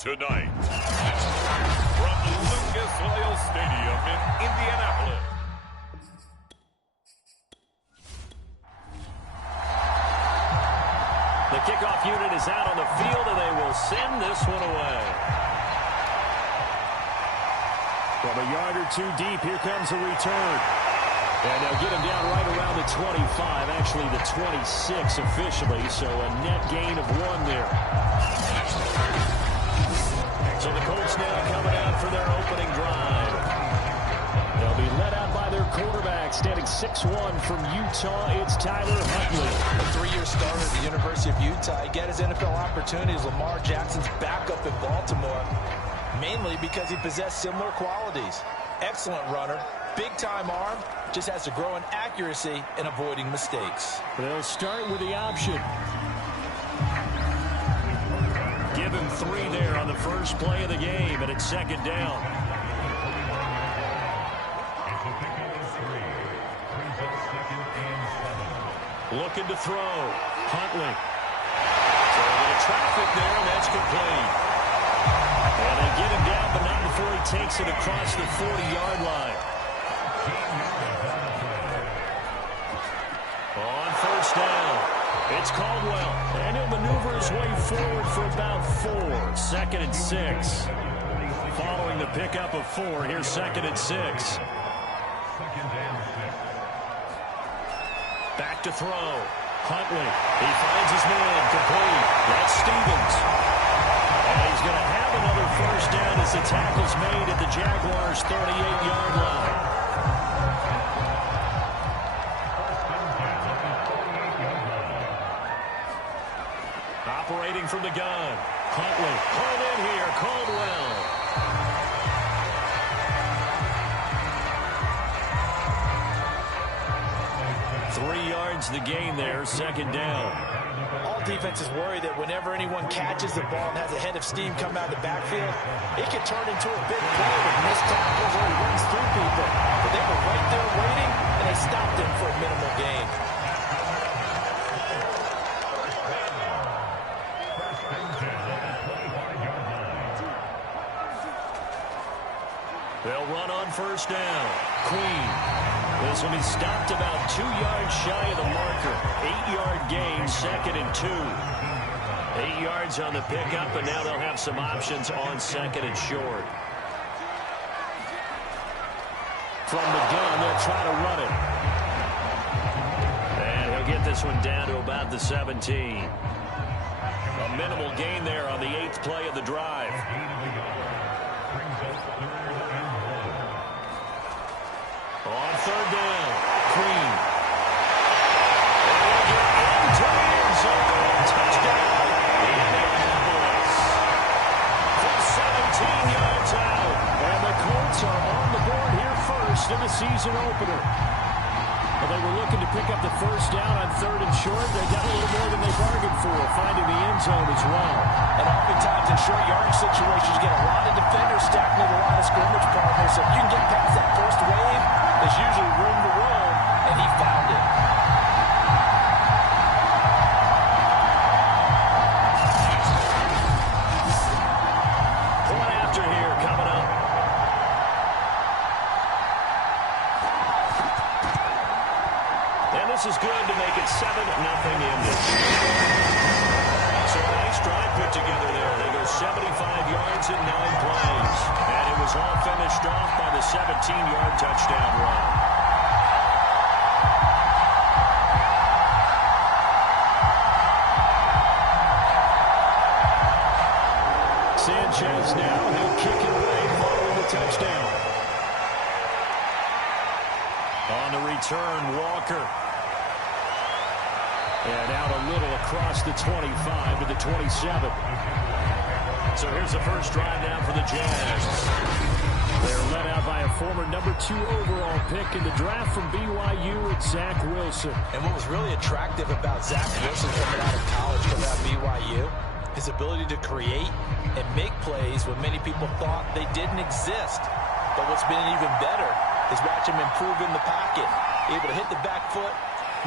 Tonight, from Lucas Oil Stadium in Indianapolis. The kickoff unit is out on the field, and they will send this one away. From a yard or two deep, here comes a return. And they'll get him down right around the 25, actually the 26 officially, so a net gain of 1 there. So the Colts now coming out for their opening drive. They'll be led out by their quarterback, standing 6'1" from Utah. It's Tyler Huntley. A 3-year starter at the University of Utah. He got his NFL opportunities. Lamar Jackson's backup in Baltimore, mainly because he possessed similar qualities. Excellent runner, big-time arm, just has to grow in accuracy and avoiding mistakes. They'll start with the option. Give him 3 there on the first play of the game, and it's second down. Looking to throw. Huntley. So a little traffic there, and that's complete. And they get him down, but not before he takes it across the 40-yard line. On first down, it's Caldwell. And he'll maneuver his way forward for about 4. 2nd and 6. Following the pickup of 4, here's 2nd and 6. Back to throw. Huntley. He finds his man complete. That's Stevens. And he's going to have another first down as the tackle's made at the Jaguars' 38-yard line. Operating from the gun. Huntley. Hauled in here. Caldwell. The gain there, second down. All defenses worry that whenever anyone catches the ball and has a head of steam come out of the backfield, it could turn into a big play with missed tackles or he runs through people. But they were right there waiting, and they stopped him for a minimal gain. They'll run on first down. Queen. This one is stopped about 2 yards shy of the marker. 8-yard gain, 2nd and 2. 8 yards on the pickup, and now they'll have some options on 2nd and short. From the gun, they'll try to run it. And he'll get this one down to about the 17. A minimal gain there on the 8th play of the drive. On third down, Queen. And he'll get into the end zone. Touchdown, Indianapolis. From 17 yards out. And the Colts are on the board here first in the season opener. Well, they were looking to pick up the first down on 3rd and short. They got a little more than they bargained for, finding the end zone as well. And oftentimes in short yardage situations, you get a lot of defenders stacked with a lot of scrimmage partners. So if you can get past that first wave, there's usually room to roll, and he found it. Point after here coming up. And this is good to make it 7-0 Indians. So a nice drive put together there. They go 75 yards in 9 plays. And it was all finished off by the 17-yard touchdown run. Sanchez now, he'll kick it away following the touchdown. On the return, Walker. And out a little across the 25 to the 27. So here's the first drive now for the Jags. They're led out by a former number 2 overall pick in the draft from BYU, it's Zach Wilson. And what was really attractive about Zach Wilson coming out of college, coming out of BYU, his ability to create and make plays when many people thought they didn't exist. But what's been even better is watch him improve in the pocket, able to hit the back foot,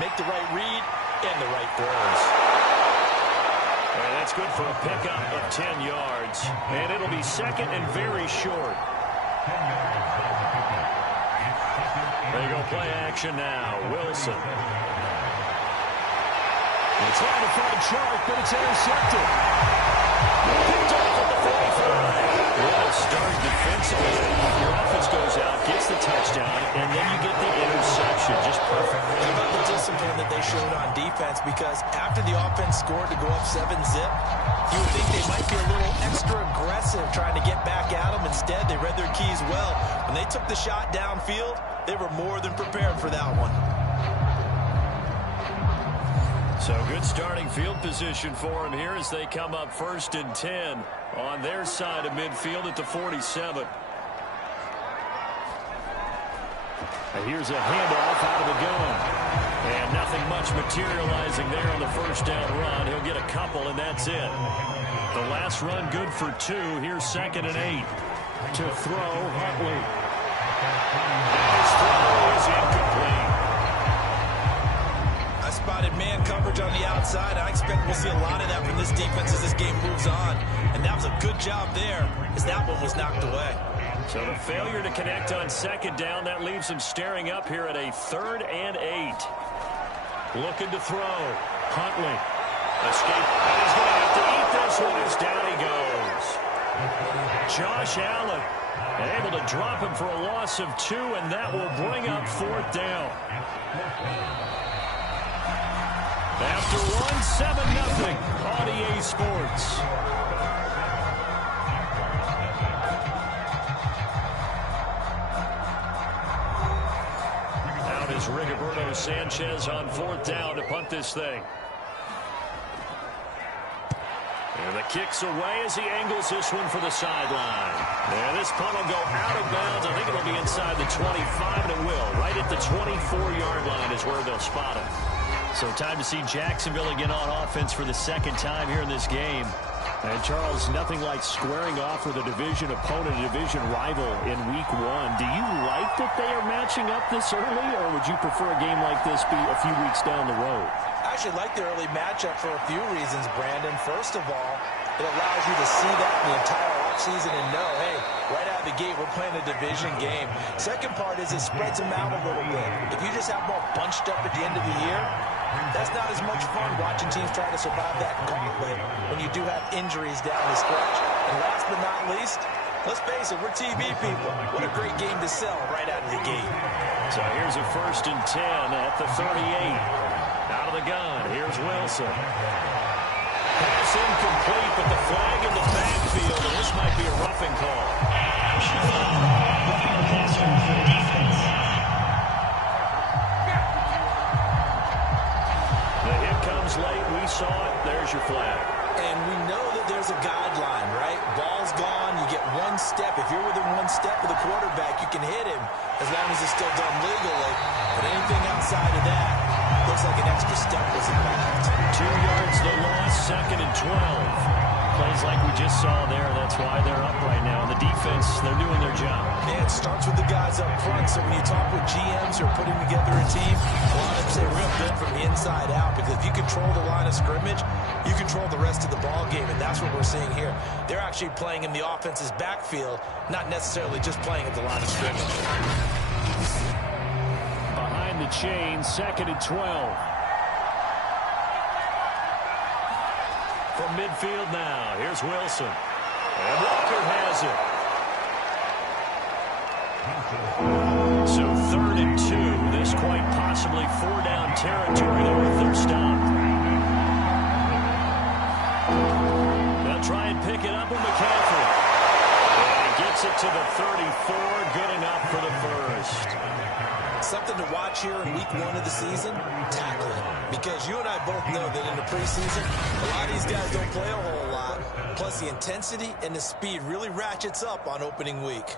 make the right read, and the right throws. And that's good for a pickup of 10 yards. And it'll be second and very short. They go play action now. Wilson. They try to find Chark, but it's intercepted. Picked off at the 45. What a start defensively. Your offense goes out, gets the touchdown, and then you get the interception. Just perfect. What about the discipline that they showed on defense? Because after the offense scored to go up 7-zip, you would think they might be a little extra aggressive trying to get back at them. Instead, they read their keys well. When they took the shot downfield, they were more than prepared for that one. So good starting field position for them here as they come up 1st and 10 on their side of midfield at the 47. And here's a handoff out of the gun. And nothing much materializing there on the first down run. He'll get a couple, and that's it. The last run good for 2. Here's 2nd and 8. To throw, Huntley. And his throw is incomplete. I spotted man coverage on the outside. I expect we'll see a lot of that from this defense as this game moves on. And that was a good job there as that one was knocked away. So the failure to connect on 2nd down, that leaves him staring up here at a 3rd and 8. Looking to throw. Huntley. Escape. And he's going to have to eat this one as down he goes. Josh Allen able to drop him for a loss of 2, and that will bring up 4th down. After 1, 7-0 on EA Sports. Out is Rigoberto Sanchez on 4th down to punt this thing. And the kick's away as he angles this one for the sideline. And this punt will go out of bounds. I think it'll be inside the 25, and it will. Right at the 24-yard line is where they'll spot it. So time to see Jacksonville again on offense for the 2nd time here in this game. And Charles, nothing like squaring off with a division opponent, a division rival in week 1. Do you like that they are matching up this early, or would you prefer a game like this be a few weeks down the road? I actually like the early matchup for a few reasons, Brandon. First of all, it allows you to see that the entire offseason and know, hey, right out of the gate, we're playing a division game. Second part is it spreads them out a little bit. If you just have them all bunched up at the end of the year, that's not as much fun watching teams try to survive that gauntlet when you do have injuries down the stretch. And last but not least, let's face it, we're TV people. What a great game to sell right out of the gate. So here's a 1st and 10 at the 38. Out of the gun, here's Wilson. Pass incomplete, but the flag in the backfield, and this might be a roughing call. The hit comes late, we saw it, there's your flag. And we know that there's a guideline, right? Ball's gone, you get 1 step. If you're within 1 step of the quarterback, you can hit him as long as it's still done legally. But anything outside of that, looks like an extra step was involved. 2 yards the loss, 2nd and 12. Plays like we just saw there. That's why they're up right now. The defense, they're doing their job. Yeah, it starts with the guys up front. So when you talk with GMs who are putting together a team, a lot of them say we're going to build from the inside out, because if you control the line of scrimmage, you control the rest of the ball game, and that's what we're seeing here. They're actually playing in the offense's backfield, not necessarily just playing at the line of scrimmage. Behind the chain, 2nd and 12. From midfield now, here's Wilson. And Walker has it. So 3rd and 2. This quite possibly 4-down territory though if they're stopped. They'll try and pick it up with McCaffrey. And he gets it to the 34. Good enough for the first. Something to watch here in week 1 of the season, tackling. Because you and I both know that in the preseason, a lot of these guys don't play a whole lot. Plus, the intensity and the speed really ratchets up on opening week.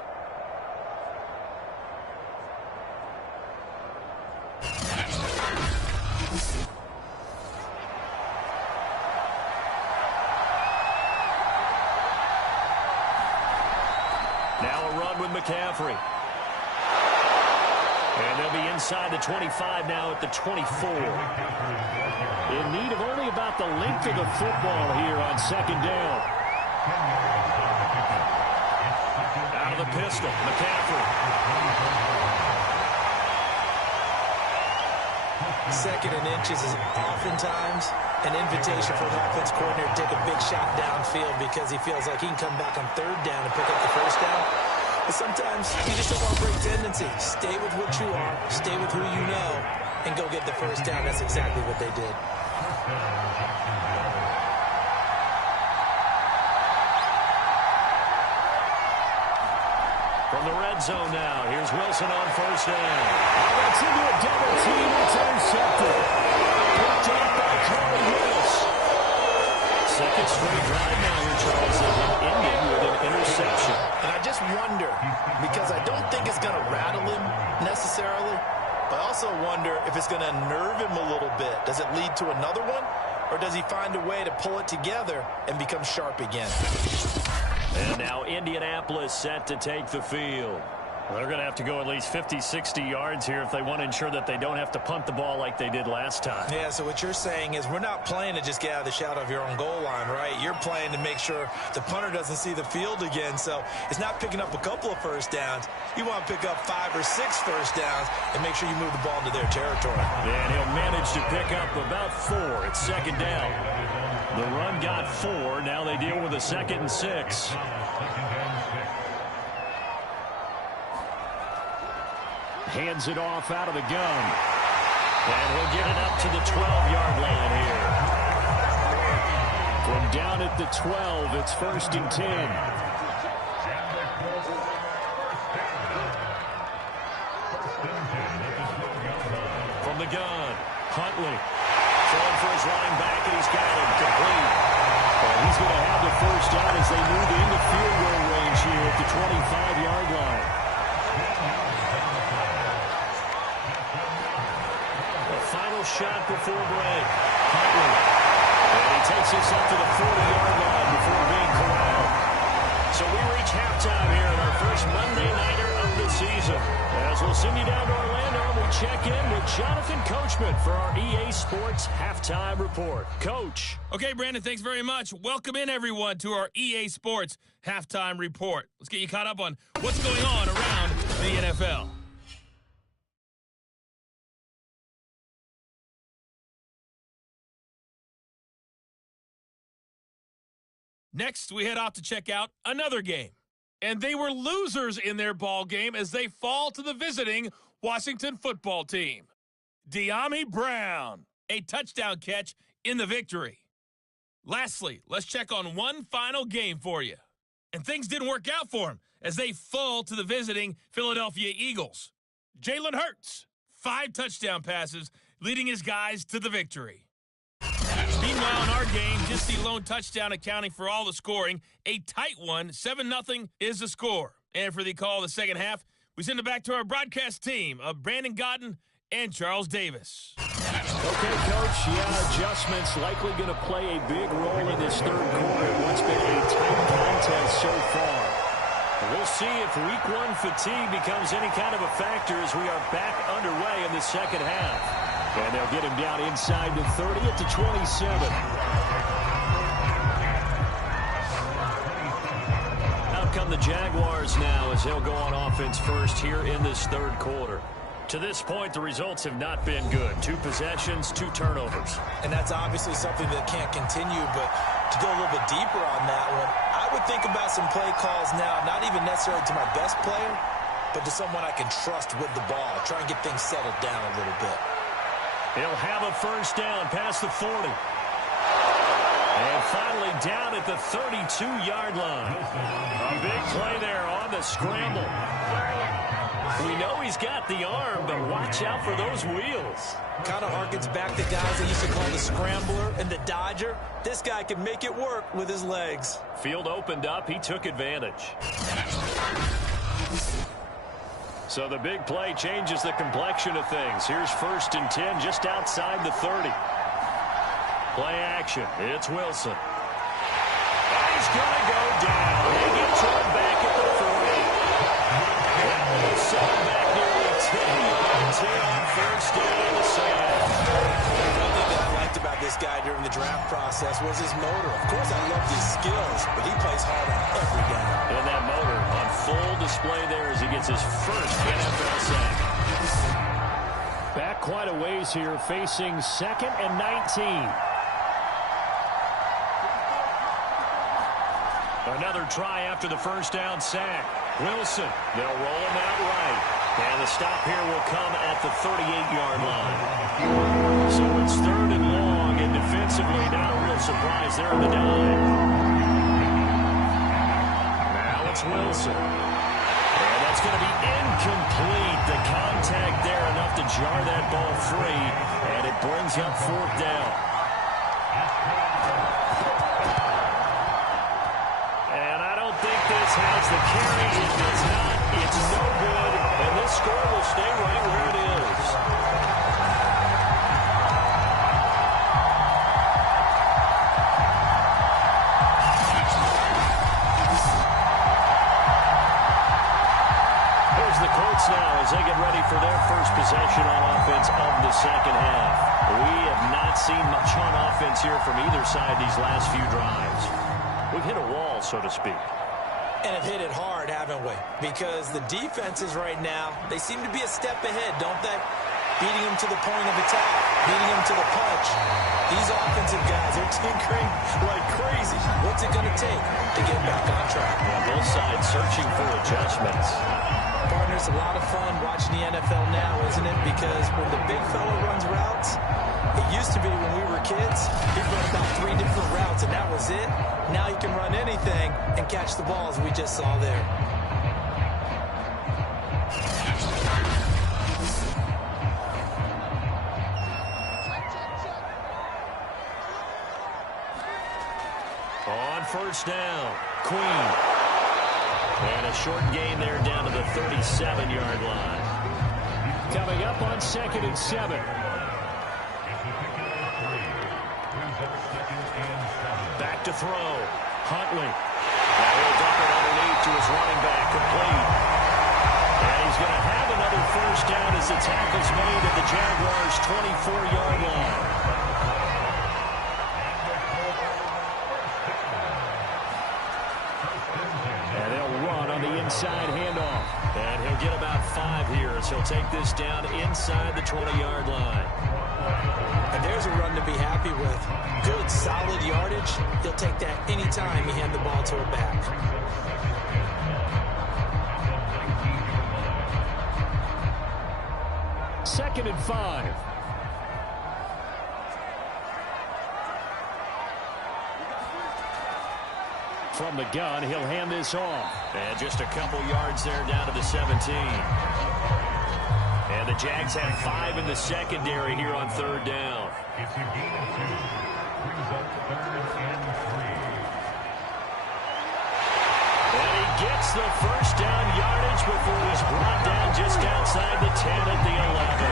Now a run with McCaffrey. And they'll be inside the 25 now at the 24. In need of only about the length of the football here on second down. Out of the pistol, McCaffrey. Second and inches is oftentimes an invitation for an offense coordinator to take a big shot downfield because he feels like he can come back on third down and pick up the first down. But sometimes you just don't want to break tendency. Stay with what you are, stay with who you know, and go get the first down. That's exactly what they did. From the red zone now, here's Wilson on first down. That's into a double team. It's intercepted. Picked up by Corey Willis. Second straight drive now here, Charles, ending with an interception. And I just wonder, because I don't think it's going to rattle him necessarily, but I also wonder if it's going to unnerve him a little bit. Does it lead to another one, or does he find a way to pull it together and become sharp again? And now Indianapolis set to take the field. Well, they're going to have to go at least 50, 60 yards here if they want to ensure that they don't have to punt the ball like they did last time. Yeah, so what you're saying is we're not playing to just get out of the shadow of your own goal line, right? You're playing to make sure the punter doesn't see the field again. So it's not picking up a couple of first downs. You want to pick up 5 or 6 first downs and make sure you move the ball into their territory. Yeah, and he'll manage to pick up about 4. It's second down. The run got 4. Now they deal with a 2nd and 6. Hands it off out of the gun. And he'll get it up to the 12-yard line here. From down at the 12, it's 1st and 10. From the gun, Huntley. Throwing for his line back, and he's got it complete. And he's going to have the first down as they move into field goal range here at the 25-yard line. Final shot before break. Huntley. And he takes us up to the 40-yard line before being corralled. So we reach halftime here in our first Monday nighter of the season. As we'll send you down to Orlando, and we check in with Jonathan Coachman for our EA Sports Halftime Report. Coach. Okay, Brandon, thanks very much. Welcome in, everyone, to our EA Sports Halftime Report. Let's get you caught up on what's going on around the NFL. Next, we head off to check out another game. And they were losers in their ball game as they fall to the visiting Washington football team. De'Ami Brown, a touchdown catch in the victory. Lastly, let's check on one final game for you. And things didn't work out for him as they fall to the visiting Philadelphia Eagles. Jalen Hurts, 5 touchdown passes, leading his guys to the victory. Meanwhile, in our game, just the lone touchdown accounting for all the scoring. A tight one, 7-0 is the score. And for the call of the second half, we send it back to our broadcast team of Brandon Godden and Charles Davis. Okay, Coach, adjustments likely going to play a big role in this third quarter. What's been a tight contest so far. We'll see if week 1 fatigue becomes any kind of a factor as we are back underway in the second half. And they'll get him down inside the 30 at the 27. Out come the Jaguars now as they'll go on offense first here in this third quarter. To this point, the results have not been good. 2 possessions, 2 turnovers. And that's obviously something that can't continue, but to go a little bit deeper on that one, I would think about some play calls now, not even necessarily to my best player, but to someone I can trust with the ball. Try and get things settled down a little bit. He'll have a first down past the 40. And finally down at the 32-yard line. A big play there on the scramble. We know he's got the arm, but watch out for those wheels. Kind of harkens back to guys that used to call the scrambler and the dodger. This guy can make it work with his legs. Field opened up. He took advantage. So the big play changes the complexion of things. Here's 1st and 10 just outside the 30. Play action. It's Wilson. And he's going to go down. They get turned back at the 40. That will set him back nearly First down to Sam. One thing that I liked about this guy during the draft process was his motor. Of course, I loved his skills, but he plays hard on every down. And that motor on full display there as he gets his first NFL sack. Back quite a ways here, facing 2nd and 19. Another try after the first down sack. Wilson, they'll roll him out right. And the stop here will come at the 38-yard line. So it's 3rd and long, and defensively not a real surprise there in the dime. Now it's Wilson. And that's going to be incomplete. The contact there enough to jar that ball free, and it brings up 4th down. And I don't think this has the carry. It does not. It's no good. And this score will stay right where it is. Here's the Colts now as they get ready for their first possession on offense of the second half. We have not seen much on offense here from either side these last few drives. We've hit a wall, so to speak. And have hit it hard, haven't we? Because the defenses right now, they seem to be a step ahead, don't they? Beating them to the point of attack, beating them to the punch. These offensive guys, they're tinkering like crazy. What's it going to take to get back on track? Yeah, both sides searching for adjustments. Partners, a lot of fun watching the NFL now, isn't it? Because when the big fella runs routes, it used to be when we were kids, he'd run about 3 different routes, and that was it. Now he can run anything and catch the ball, as we just saw there. On first down, Queen. And a short gain there down to the 37-yard line. Coming up on 2nd and 7. Back to throw. Huntley. Now he'll dump it underneath to his running back, complete. And he's going to have another first down as the tackle's made at the Jaguars' 24-yard line. And they'll run on the inside handoff. And he'll get about 5 here as he'll take this down inside the 20-yard line. And there's a run to be happy with. Good, solid yardage. He'll take that anytime you hand the ball to a back. Second and 5. From the gun, he'll hand this off. And just a couple yards there down to the 17. And the Jags have 5 in the secondary here on 3rd down. It's a gain of 2. Brings up 3rd and 3. And he gets the first down yardage before he's brought down just outside the 10 at the 11.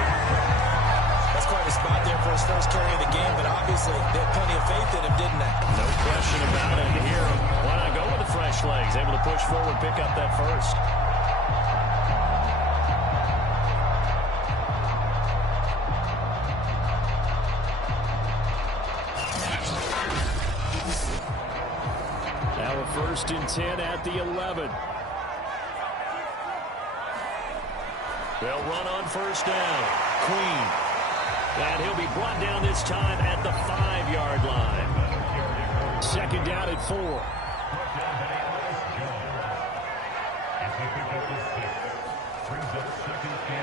That's quite a spot there for his first carry of the game, but obviously they had plenty of faith in him, didn't they? No question about it. Here, why not go with the fresh legs? Able to push forward, pick up that first. Now a 1st and 10 at the 11. They'll run on first down. Queen. And he'll be brought down this time at the 5-yard line. 2nd down at 4.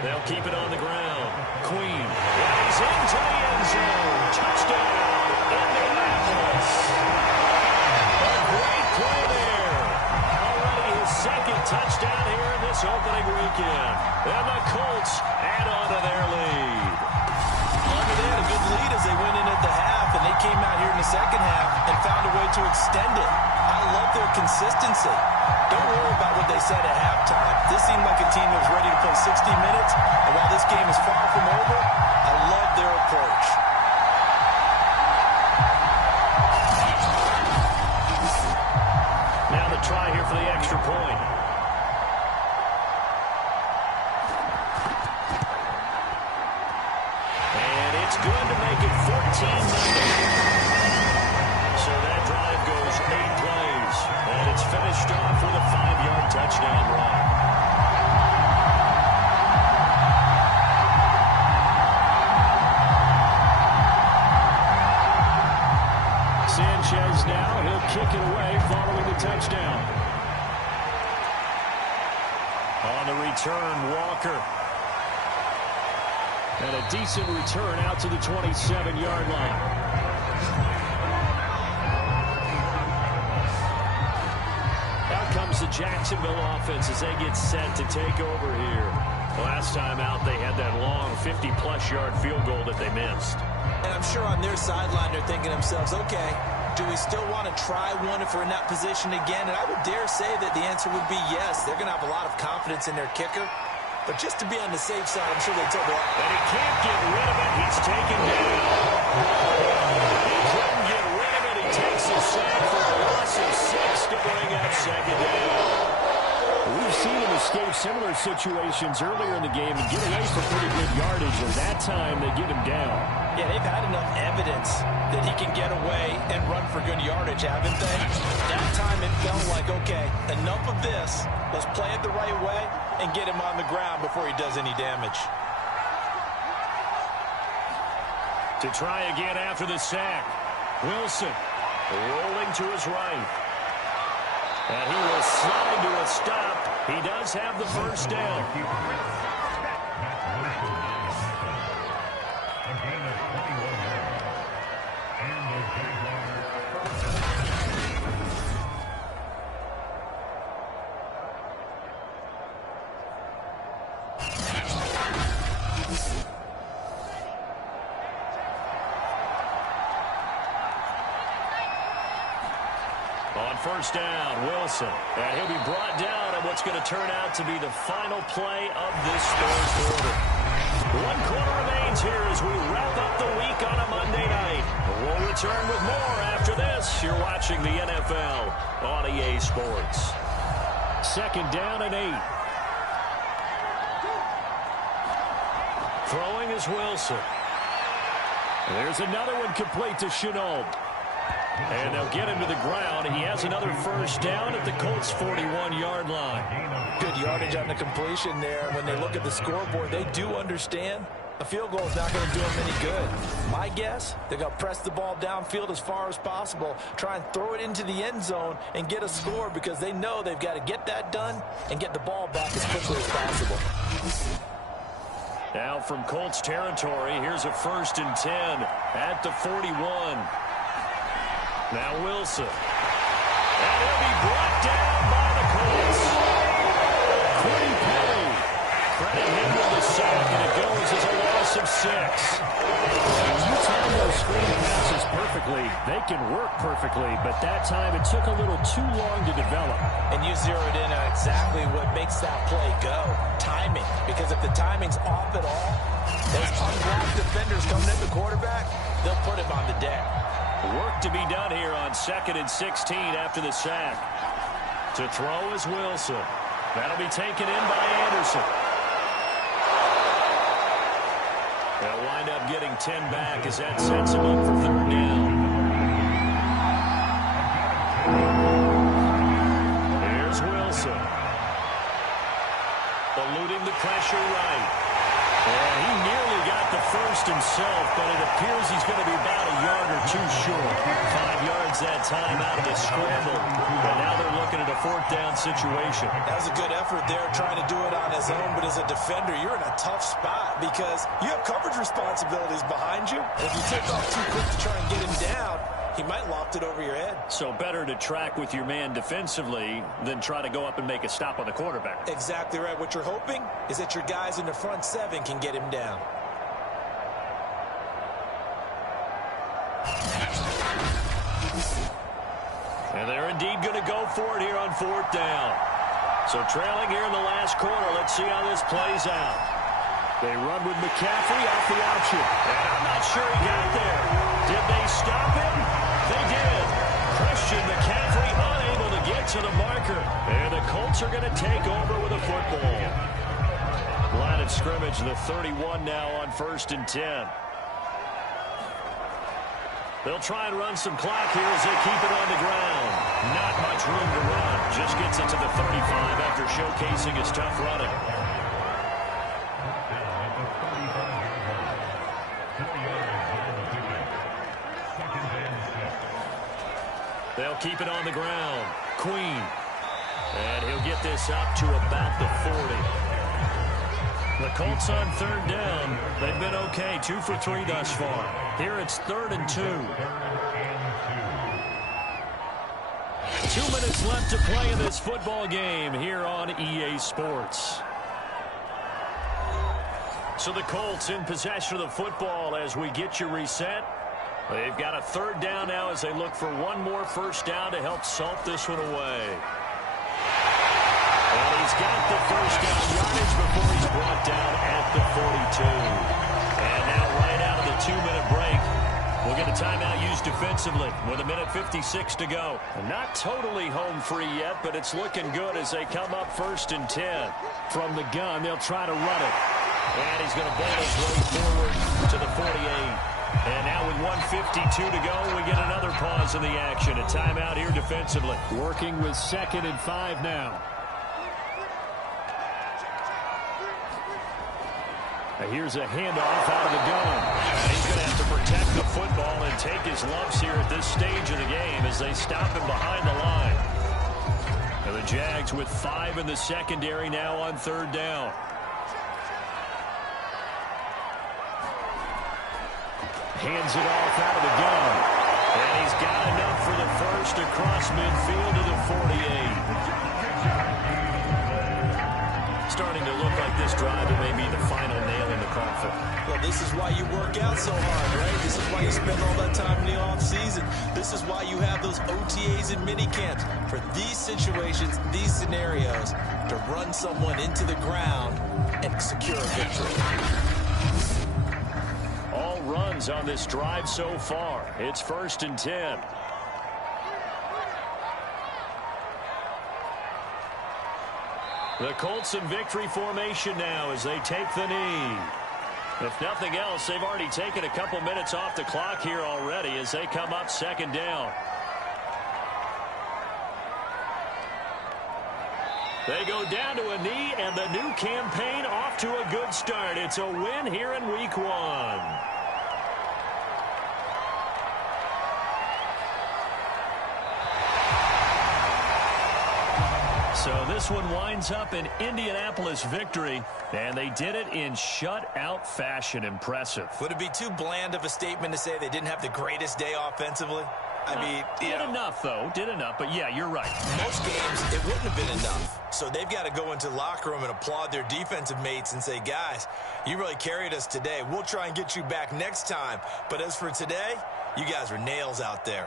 They'll keep it on the ground. Queen. And he's into the end zone. Touchdown, Indianapolis. A great play there. Already his 2nd touchdown here in this opening weekend. And the Colts add on to their lead. They had a good lead as they went in at the half, and they came out here in the second half and found a way to extend it. I love their consistency. Don't worry about what they said at halftime. This seemed like a team that was ready to play 60 minutes, and while this game is far from over, I love their approach. Now the try here for the extra point. good to make it 14-0. So that drive goes 8 plays, and it's finished off with a 5-yard touchdown run. Sanchez now, he'll kick it away following the touchdown. On the return, Walker. And a decent return out to the 27-yard line. Out comes the Jacksonville offense as they get set to take over here. Last time out, they had that long 50-plus yard field goal that they missed. And I'm sure on their sideline they're thinking to themselves, okay, do we still want to try one if we're in that position again? And I would dare say that the answer would be yes. They're going to have a lot of confidence in their kicker. But just to be on the safe side, I'm sure they told me. And he can't get rid of it. He's taken down. He couldn't get rid of it. He takes a sack for a loss of 6 to bring up second down. We've seen him escape similar situations earlier in the game and get away for pretty good yardage, and that time they get him down. Yeah, they've had enough evidence that he can get away and run for good yardage, haven't they? That time it felt like, okay, enough of this. Let's play it the right way and get him on the ground before he does any damage. To try again after the sack, Wilson rolling to his right. And he will slide to a stop. He does have the first down. On first down, Wilson. And he'll be brought down on what's going to turn out to be the final play of this third quarter. 1 quarter remains here as we wrap up the week on a Monday night. We'll return with more after this. You're watching the NFL on EA Sports. Second down and 8. Throwing is Wilson. There's another one complete to Shenault. And they'll get him to the ground. He has another first down at the Colts' 41-yard line. Good yardage on the completion there. When they look at the scoreboard, they do understand a field goal is not going to do them any good. My guess, they're going to press the ball downfield as far as possible, try and throw it into the end zone and get a score because they know they've got to get that done and get the ball back as quickly as possible. Now from Colts territory, here's a 1st and 10 at the 41. Now Wilson. And he'll be brought down by the Colts. Quiddy Pay. Credit him with the sack, and it goes as a loss of 6. When you time those screen passes perfectly, they can work perfectly, but that time it took a little too long to develop. And you zeroed in on exactly what makes that play go. Timing. Because if the timing's off at all, those unblocked defenders coming at the quarterback, they'll put him on the deck. Work to be done here on 2nd and 16 after the sack. To throw is Wilson. That'll be taken in by Anderson. They'll wind up getting 10 back as that sets him up for 3rd down. Here's Wilson. Eluding the pressure right. And he nearly got the first himself, but it appears he's going to be about a yard or 2 short. 5 yards that time out of the scramble. And now they're looking at a 4th down situation. That was a good effort there trying to do it on his own, but as a defender, you're in a tough spot because you have coverage responsibilities behind you. And if you take off too quick to try and get him down, he might loft it over your head. So better to track with your man defensively than try to go up and make a stop on the quarterback. Exactly right. What you're hoping is that your guys in the front 7 can get him down. And they're indeed going to go for it here on 4th down. So trailing here in the last quarter. Let's see how this plays out. They run with McCaffrey off the option. And I'm not sure he got there. Did they stop him? They did. Christian McCaffrey unable to get to the marker. And the Colts are going to take over with a football. Line of scrimmage, the 31 now on 1st and 10. They'll try and run some clock here as they keep it on the ground. Not much room to run. Just gets it to the 35 after showcasing his tough running. They'll keep it on the ground. Queen. And he'll get this up to about the 40. The Colts on 3rd down. They've been okay, 2 for 3 thus far. Here it's 3rd and 2. 2 minutes left to play in this football game here on EA Sports. So the Colts in possession of the football as we get you reset. They've got a 3rd down now as they look for one more first down to help salt this one away. And he's got the first down yardage before he's brought down at the 42. And now right out of the 2-minute break, we'll get a timeout used defensively with 1:56 to go. And not totally home free yet, but it's looking good as they come up 1st and 10. From the gun, they'll try to run it. And he's going to bowl his way forward to the 48. And now with 1:52 to go, we get another pause in the action. A timeout here defensively. Working with 2nd and 5 now. Here's a handoff out of the gun. And he's going to have to protect the football and take his lumps here at this stage of the game as they stop him behind the line. And the Jags with 5 in the secondary now on 3rd down. Hands it off out of the gun. And he's got enough for the first across midfield to the 48. Starting to look like this drive may be the final nail in the coffin. Well, this is why you work out so hard, right? This is why you spend all that time in the offseason. This is why you have those OTAs and mini camps. For these situations, these scenarios, to run someone into the ground and secure a victory. All runs on this drive so far. It's 1st and 10. The Colts in victory formation now as they take the knee. If nothing else, they've already taken a couple minutes off the clock here already as they come up 2nd down. They go down to a knee, and the new campaign off to a good start. It's a win here in Week 1. So this one winds up an Indianapolis victory, and they did it in shutout fashion. Impressive. Would it be too bland of a statement to say they didn't have the greatest day offensively? I mean, did enough, though. Did enough, but yeah, you're right. Most games, it wouldn't have been enough. So they've got to go into the locker room and applaud their defensive mates and say, guys, you really carried us today. We'll try and get you back next time. But as for today, you guys were nails out there.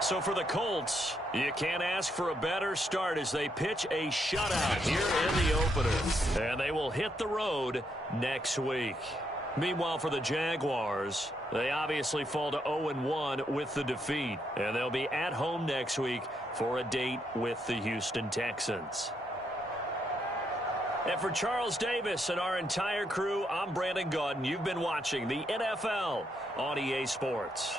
So for the Colts, you can't ask for a better start as they pitch a shutout here in the opener. And they will hit the road next week. Meanwhile, for the Jaguars, they obviously fall to 0-1 with the defeat. And they'll be at home next week for a date with the Houston Texans. And for Charles Davis and our entire crew, I'm Brandon Gaudin. You've been watching the NFL on EA Sports.